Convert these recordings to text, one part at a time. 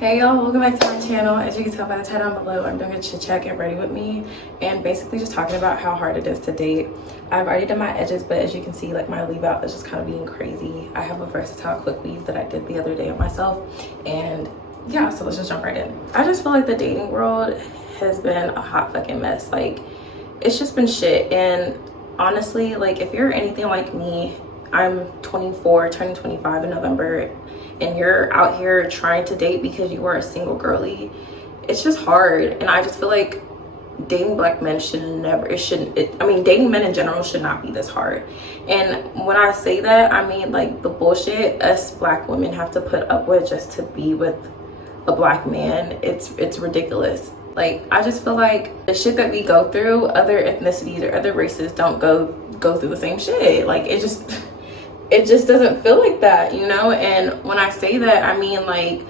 Hey y'all, welcome back to my channel. As you can tell by the title down below, I'm doing a chit chat, get ready with me, and basically just talking about how hard it is to date. I've already done my edges, but as you can see, like my leave out is just kind of being crazy. I have a versatile quick weave that I did the other day on myself, and yeah, so let's just jump right in. I just feel like the dating world has been a hot fucking mess. Like, it's just been shit. And honestly, like, if you're anything like me, I'm 24, turning 25 in November, and you're out here trying to date because you are a single girly, it's just hard. And I just feel like dating black men should never, I mean, dating men in general should not be this hard. And when I say that, I mean like the bullshit us black women have to put up with just to be with a black man, it's ridiculous. Like, I just feel like the shit that we go through, other ethnicities or other races don't go through the same shit. Like, it just doesn't feel like that, you know? And when I say that, I mean, like,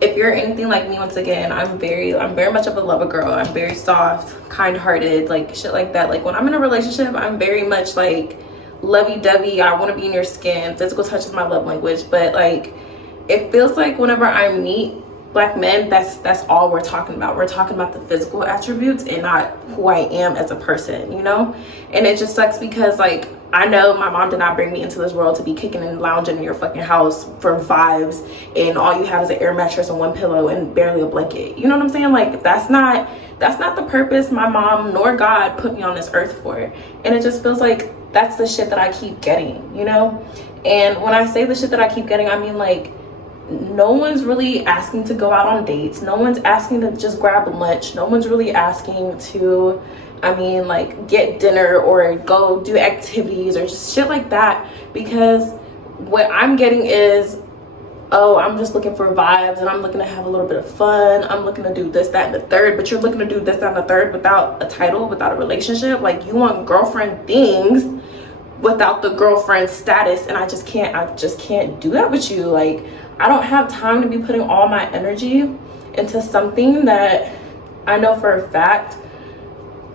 if you're anything like me, once again, I'm very much of a lover girl. I'm very soft, kind-hearted, like shit like that. Like, when I'm in a relationship, I'm very much like lovey-dovey. I want to be in your skin. Physical touch is my love language. But like, it feels like whenever I meet black men, that's all we're talking about. We're talking about the physical attributes and not who I am as a person, you know? And it just sucks because, like, I know my mom did not bring me into this world to be kicking and lounging in your fucking house for vibes, and all you have is an air mattress and one pillow and barely a blanket. You know what I'm saying? Like, that's not the purpose my mom nor God put me on this earth for. And it just feels like that's the shit that I keep getting, you know? And when I say the shit that I keep getting, I mean, like, no one's really asking to go out on dates. No one's asking to just grab lunch. No one's really asking to, I mean, like, get dinner or go do activities or just shit like that. Because what I'm getting is, oh, I'm just looking for vibes and I'm looking to have a little bit of fun. I'm looking to do this, that, and the third. But you're looking to do this, that, and the third without a title, without a relationship. Like, you want girlfriend things without the girlfriend status, and I just can't do that with you. Like, I don't have time to be putting all my energy into something that I know for a fact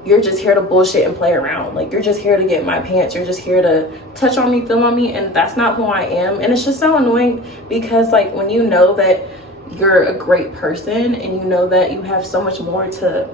you're just here to bullshit and play around. Like, you're just here to get in my pants. You're just here to touch on me, feel on me, and that's not who I am. And it's just so annoying because, like, when you know that you're a great person and you know that you have so much more to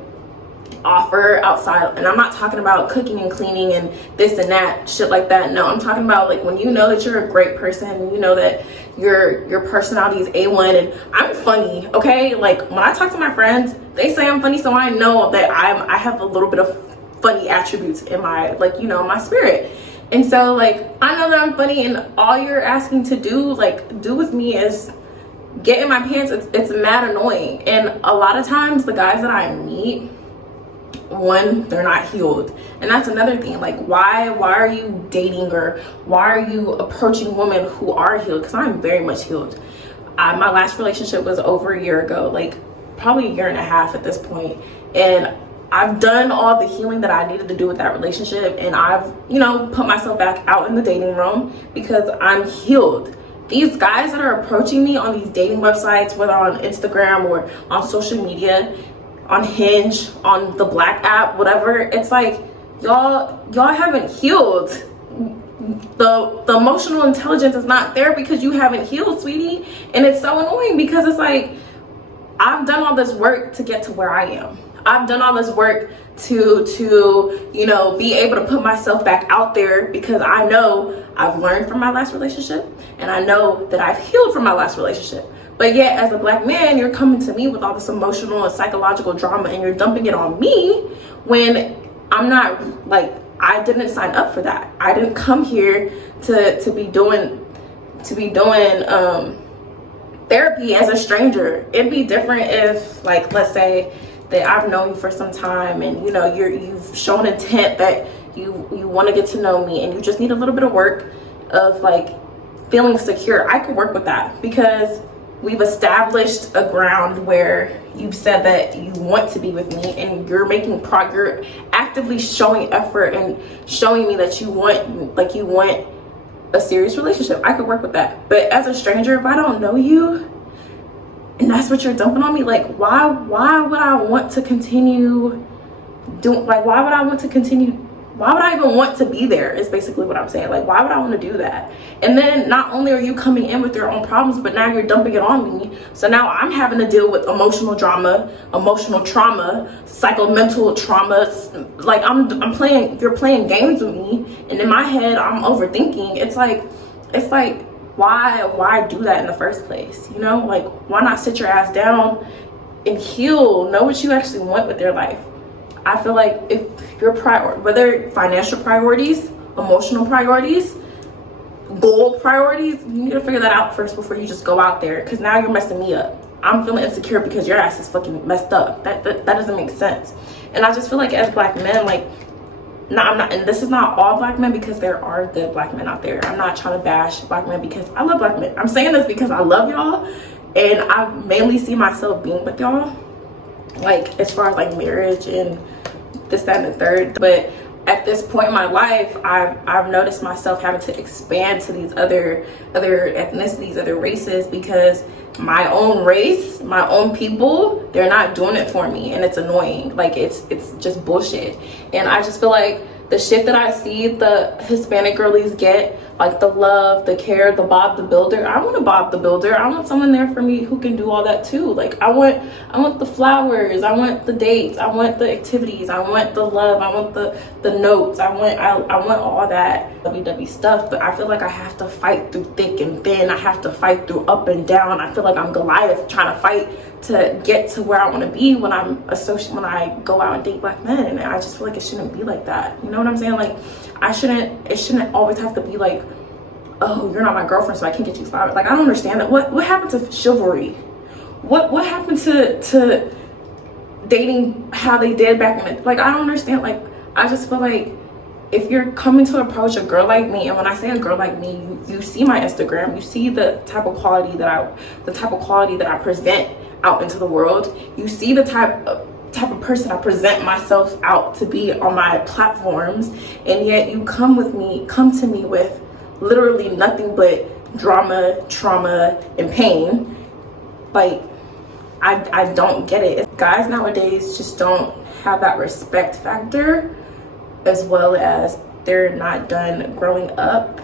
offer outside, and I'm not talking about cooking and cleaning and this and that shit like that. No, I'm talking about, like, when you know that you're a great person and you know that your personality is A1. And I'm funny, okay? Like, when I talk to my friends, they say I'm funny, so I know that I have a little bit of funny attributes in my, like, you know, my spirit. And so, like, I know that I'm funny, and all you're asking to do with me is get in my pants. It's mad annoying. And a lot of times the guys that I meet, one, they're not healed. And that's another thing. Like, why are you dating, or why are you approaching women who are healed? Because I'm very much healed. My last relationship was over a year ago, like probably a year and a half at this point, and I've done all the healing that I needed to do with that relationship, and I've, you know, put myself back out in the dating room because I'm healed. These guys that are approaching me on these dating websites, whether on Instagram or on social media, on Hinge, on the Black app, whatever, it's like, y'all haven't healed. The emotional intelligence is not there because you haven't healed, sweetie. And it's so annoying because it's like, I've done all this work to get to where I am. I've done all this work to you know, be able to put myself back out there because I know I've learned from my last relationship, and I know that I've healed from my last relationship. But yet, as a black man, you're coming to me with all this emotional and psychological drama, and you're dumping it on me when I'm not, like, I didn't sign up for that. I didn't come here to be doing therapy as a stranger. It'd be different if, like, let's say that I've known you for some time, and, you know, you've shown intent that you want to get to know me, and you just need a little bit of work of, like, feeling secure. I could work with that because we've established a ground where you've said that you want to be with me, and you're making you're actively showing effort and showing me that you want a serious relationship. I could work with that. But as a stranger, if I don't know you and that's what you're dumping on me, like, why would I want to continue why would I even want to be there is basically what I'm saying. Like, why would I want to do that? And then not only are you coming in with your own problems, but now you're dumping it on me. So now I'm having to deal with emotional drama, emotional trauma, psychomental trauma. Like I'm playing, you're playing games with me, and in my head I'm overthinking. It's like why do that in the first place? You know, like, why not sit your ass down and heal, know what you actually want with your life? I feel like if your whether financial priorities, emotional priorities, goal priorities, you need to figure that out first before you just go out there, because now you're messing me up. I'm feeling insecure because your ass is fucking messed up. That doesn't make sense. And I just feel like as black men, like, I'm not, and this is not all black men, because there are good black men out there. I'm not trying to bash black men because I love black men. I'm saying this because I love y'all, and I mainly see myself being with y'all, like, as far as like marriage and this, that, and the third. But at this point in my life, I've noticed myself having to expand to these other ethnicities, other races, because my own race, my own people, they're not doing it for me, and it's annoying. Like, it's just bullshit. And I just feel like the shit that I see the Hispanic girlies get, like the love, the care, the Bob the Builder. I want a Bob the Builder. I want someone there for me who can do all that too. Like, I want the flowers, I want the dates, I want the activities, I want the love, I want the notes, I want all that lovey-dovey stuff. But I feel like I have to fight through thick and thin. I have to fight through up and down. I feel like I'm Goliath trying to fight to get to where I want to be when when I go out and date black men. And I just feel like it shouldn't be like that. You know what I'm saying? Like, it shouldn't always have to be like, oh, you're not my girlfriend, so I can't get you flowers. Like, I don't understand that. What happened to chivalry? What happened to dating how they did back in the, like, I don't understand. Like, I just feel like if you're coming to approach a girl like me, and when I say a girl like me, you see my Instagram, you see the type of quality that I present out into the world. You see the type of person I present myself out to be on my platforms, and yet you come to me with literally nothing but drama, trauma, and pain. Like, I don't get it. Guys nowadays just don't have that respect factor, as well as they're not done growing up.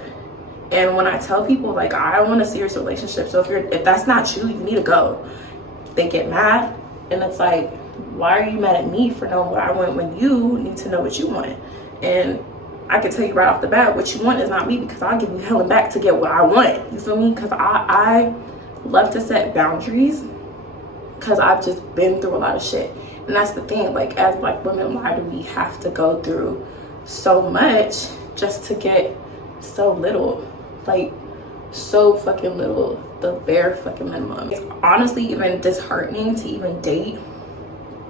And when I tell people, like, I want a serious relationship, so if that's not you need to go, they get mad. And it's like, why are you mad at me for knowing what I want when you need to know what you want? And I can tell you right off the bat, what you want is not me, because I'll give you hell and back to get what I want. You feel me? Because I love to set boundaries, because I've just been through a lot of shit. And that's the thing, like, as black women, why do we have to go through so much just to get so little? Like, so fucking little, the bare fucking minimum. It's honestly even disheartening to even date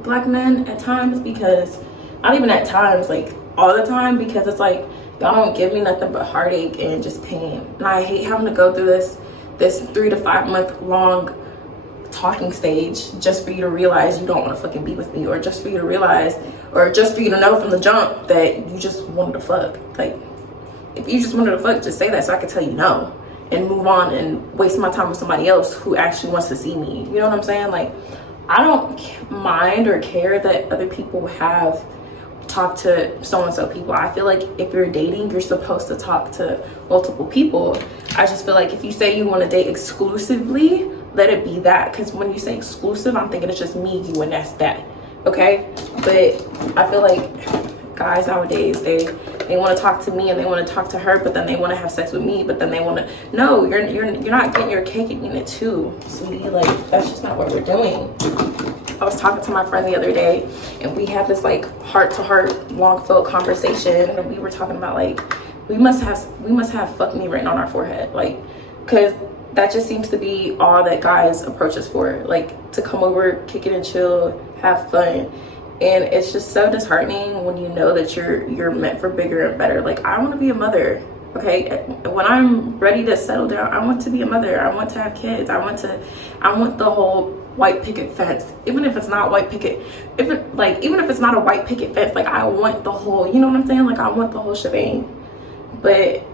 black men at times, because not even at times, like all the time, because it's like, y'all don't give me nothing but heartache and just pain. And I hate having to go through this 3 to 5 month long talking stage just for you to realize you don't want to fucking be with me, or just for you to realize, or just for you to know from the jump that you just wanted to fuck. Like, if you just wanted to fuck, just say that so I can tell you no and move on and waste my time with somebody else who actually wants to see me. You know what I'm saying? Like, I don't mind or care that other people have talked to so-and-so people. I feel like if you're dating, you're supposed to talk to multiple people. I just feel like if you say you want to date exclusively, let it be that. Because when you say exclusive, I'm thinking it's just me, you, and that's that. Okay? But I feel like guys nowadays, they want to talk to me and they want to talk to her, but then they want to have sex with me, but then they want to, no, you're not getting your cake and eating it too, sweetie. Like, that's just not what we're doing. I was talking to my friend the other day, and we had this like heart-to-heart, long-filled conversation, and we were talking about, like, we must have fuck me written on our forehead, like, because that just seems to be all that guys approach us for, like, to come over, kick it and chill, have fun. And it's just so disheartening when you know that you're meant for bigger and better. Like, I want to be a mother, okay? When I'm ready to settle down, I want to be a mother. I want to have kids. I want the whole white picket fence. Even if it's not white picket, even if it's not a white picket fence, like, I want the whole, you know what I'm saying? Like, I want the whole shebang. But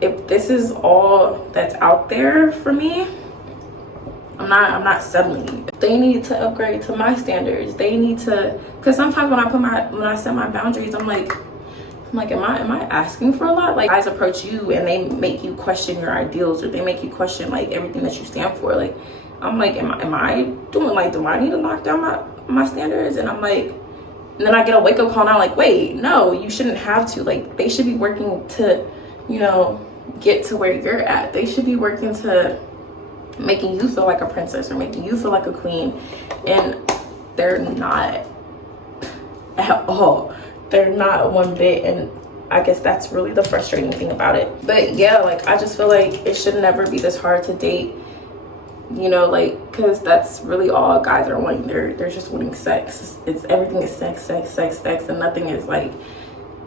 if this is all that's out there for me, I'm not settling. They need to upgrade to my standards. They need to, because sometimes when I set my boundaries, I'm like, I'm like, am I asking for a lot? Like, guys approach you and they make you question your ideals, or they make you question like everything that you stand for. Like, I'm like, am I doing, like, do I need to knock down my standards? And I'm like, and then I get a wake up call and I'm like, wait, no, you shouldn't have to. Like, they should be working to, you know, get to where you're at. They should be working to making you feel like a princess or making you feel like a queen, and they're not at all. They're not one bit. And I guess that's really the frustrating thing about it. But yeah, like, I just feel like it should never be this hard to date, you know, like, because that's really all guys are wanting. They're just wanting sex. It's everything is sex, and nothing is like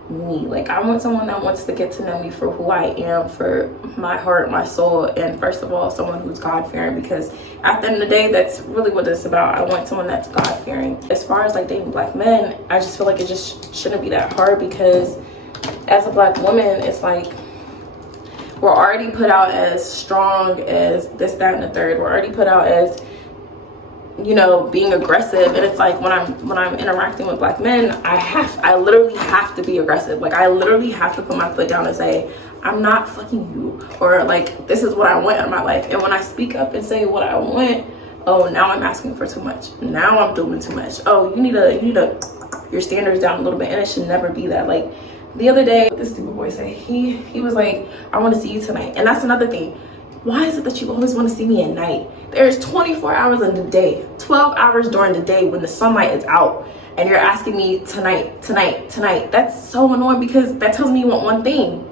me. Like, I want someone that wants to get to know me for who I am, for my heart, my soul, and first of all, someone who's God-fearing, because at the end of the day, that's really what it's about. I want someone that's God-fearing. As far as like dating black men, I just feel like it just shouldn't be that hard, because as a black woman, it's like we're already put out as strong as this, that, and the third. We're already put out as, you know, being aggressive. And it's like when I'm interacting with black men, I literally have to be aggressive. Like, I literally have to put my foot down and say, I'm not fucking you, or like, this is what I want in my life. And when I speak up and say what I want, oh, now I'm asking for too much. Now I'm doing too much. Oh, you need to your standards down a little bit. And it should never be that. Like, the other day, this stupid boy said, he was like, I want to see you tonight. And that's another thing. Why is it that you always want to see me at night? There's 24 hours in the day, 12 hours during the day when the sunlight is out, and you're asking me tonight. That's so annoying, because that tells me you want one thing.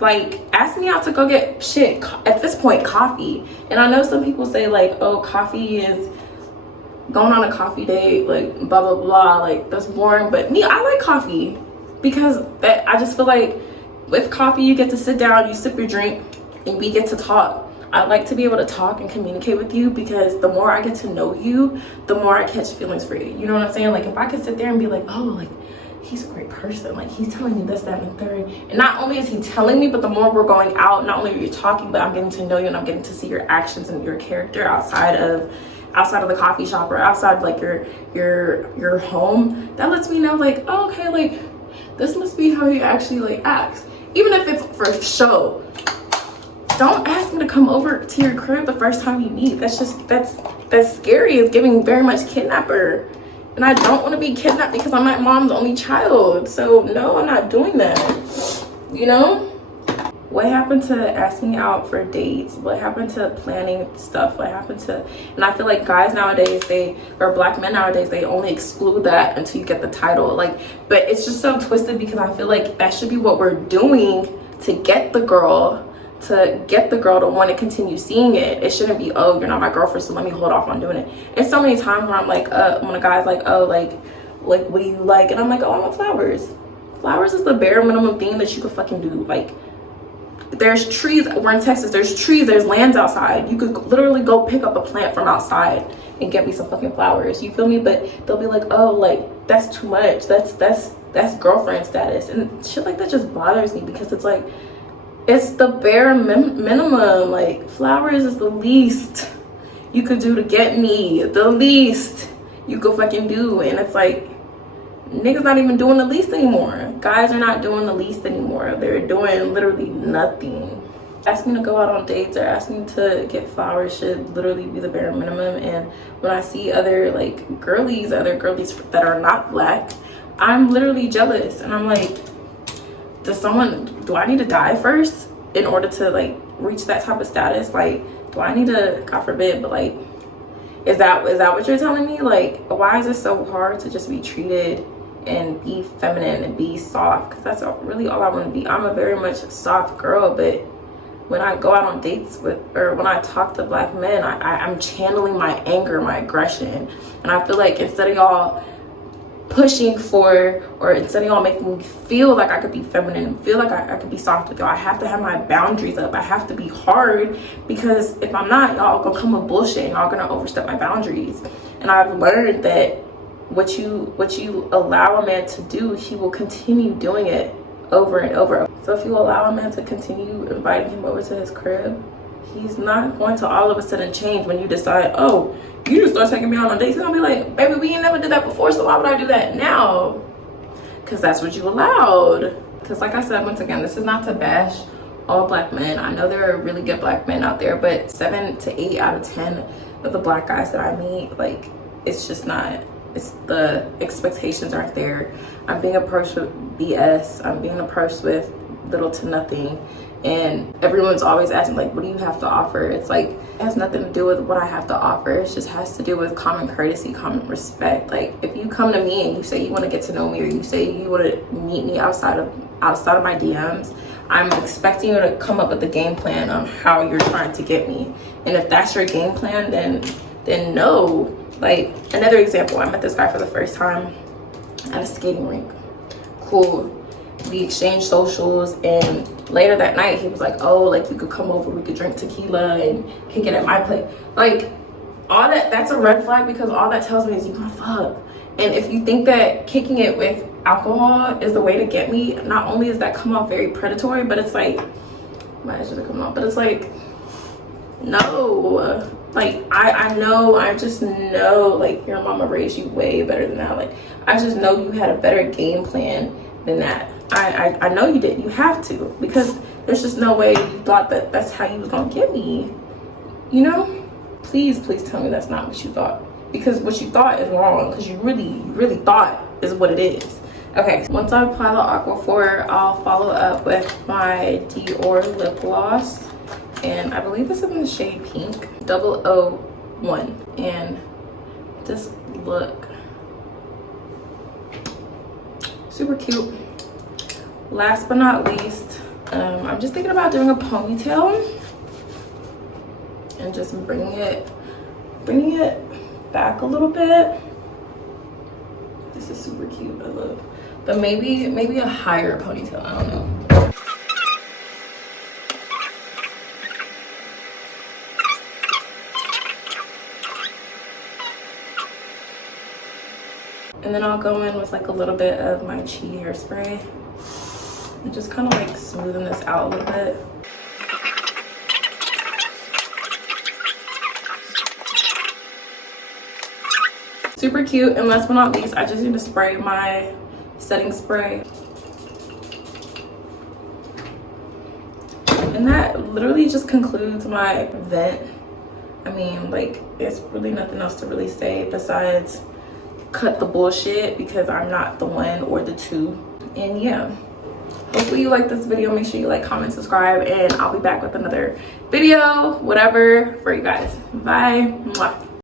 Like, ask me out to go get shit, at this point, coffee. And I know some people say like, oh, coffee is going on a coffee date, like blah blah blah, like that's boring. But me, I like coffee, because I just feel like with coffee you get to sit down, you sip your drink, and we get to talk. I like to be able to talk and communicate with you, because the more I get to know you, the more I catch feelings for you. You know what I'm saying? Like, if I could sit there and be like, oh, like, he's a great person, like, he's telling me this, that, and the third, and not only is he telling me, but the more we're going out, not only are you talking, but I'm getting to know you, and I'm getting to see your actions and your character outside of the coffee shop, or outside like your home. That lets me know, like, oh, okay, like, this must be how he actually like acts, even if it's for show. Don't ask me to come over to your crib the first time you meet. That's scary. It's giving very much kidnapper. And I don't want to be kidnapped, because I'm my mom's only child. So no, I'm not doing that. You know? What happened to asking out for dates? What happened to planning stuff? What happened to, and I feel like guys nowadays, or black men nowadays, they only exclude that until you get the title. Like, but it's just so twisted, because I feel like that should be what we're doing to get the girl to want to continue seeing it. It shouldn't be, oh, you're not my girlfriend, so let me hold off on doing it. And so many times where I'm like, when a guy's like, oh, like what do you like? And I'm like, oh, I want flowers. Flowers is the bare minimum thing that you could fucking do. Like, there's trees, we're in Texas, there's trees, there's lands outside. You could literally go pick up a plant from outside and get me some fucking flowers. You feel me? But they'll be like, oh, like, that's too much. That's girlfriend status. And shit like that just bothers me, because it's like, it's the bare minimum. Like, flowers is the least you could do to get me, the least you could fucking do. And it's like, niggas not even doing the least anymore. Guys are not doing the least anymore. They're doing literally nothing. Asking to go out on dates or asking to get flowers should literally be the bare minimum. And when I see other girlies that are not black, I'm literally jealous. And I'm like, do I need to die first in order to like reach that type of status? Like, do I need to, God forbid, but like, is that what you're telling me? Like, why is it so hard to just be treated and be feminine and be soft? Because that's really all I want to be. I'm a very much soft girl, but when I go out on dates or when I talk to black men, I'm channeling my anger, my aggression. And I feel like instead of y'all pushing for, or instead of y'all making me feel like I could be feminine, feel like I could be soft with y'all, I have to have my boundaries up. I have to be hard, because if I'm not, y'all gonna come with bullshit and y'all gonna overstep my boundaries. And I've learned that what you allow a man to do, he will continue doing it over and over. So if you allow a man to continue inviting him over to his crib, he's not going to all of a sudden change when you decide, oh, you just start taking me out on dates. He's gonna be like, baby, we ain't never did that before, so why would I do that now? because that's what you allowed. Because like I said, once again, this is not to bash all black men. I know there are really good black men out there, but 7 to 8 out of 10 of the black guys that I meet, like, it's just not, it's the expectations aren't there. I'm being approached with BS. I'm being approached with little to nothing, and everyone's always asking, like, what do you have to offer? It's like, it has nothing to do with what I have to offer. It just has to do with common courtesy, common respect. Like, if you come to me and you say you want to get to know me, or you say you want to meet me outside of my DMs, I'm expecting you to come up with a game plan on how you're trying to get me. And if that's your game plan, then no. Like, another example, I met this guy for the first time at a skating rink. Cool. We exchanged socials, and later that night he was like, oh, like, you could come over, we could drink tequila and kick it at my place. Like, all that's a red flag, because all that tells me is you gonna fuck. And if you think that kicking it with alcohol is the way to get me, not only does that come off very predatory, but it's like, my eyes should have come off, but it's like, no. Like, I just know, like, your mama raised you way better than that. Like, I just know you had a better game plan than that. I know you did. You have to, because there's just no way you thought that that's how you was gonna get me, you know? Please tell me that's not what you thought, because what you thought is wrong, because you really thought is what it is. Okay, once I apply the Aquaphor, I'll follow up with my Dior lip gloss, and I believe this is in the shade Pink 001, and this look super cute. Last but not least, I'm just thinking about doing a ponytail and just bringing it back a little bit. This is super cute, I love. But maybe a higher ponytail, I don't know. And then I'll go in with like a little bit of my Chi hairspray and just kind of like smoothen this out a little bit. Super cute. And last but not least, I just need to spray my setting spray. And that literally just concludes my vent. I mean, like, it's really nothing else to really say besides cut the bullshit, because I'm not the one or the two. And yeah, hopefully you like this video. Make sure you like, comment, subscribe, and I'll be back with another video, whatever, for you guys. Bye. Mwah.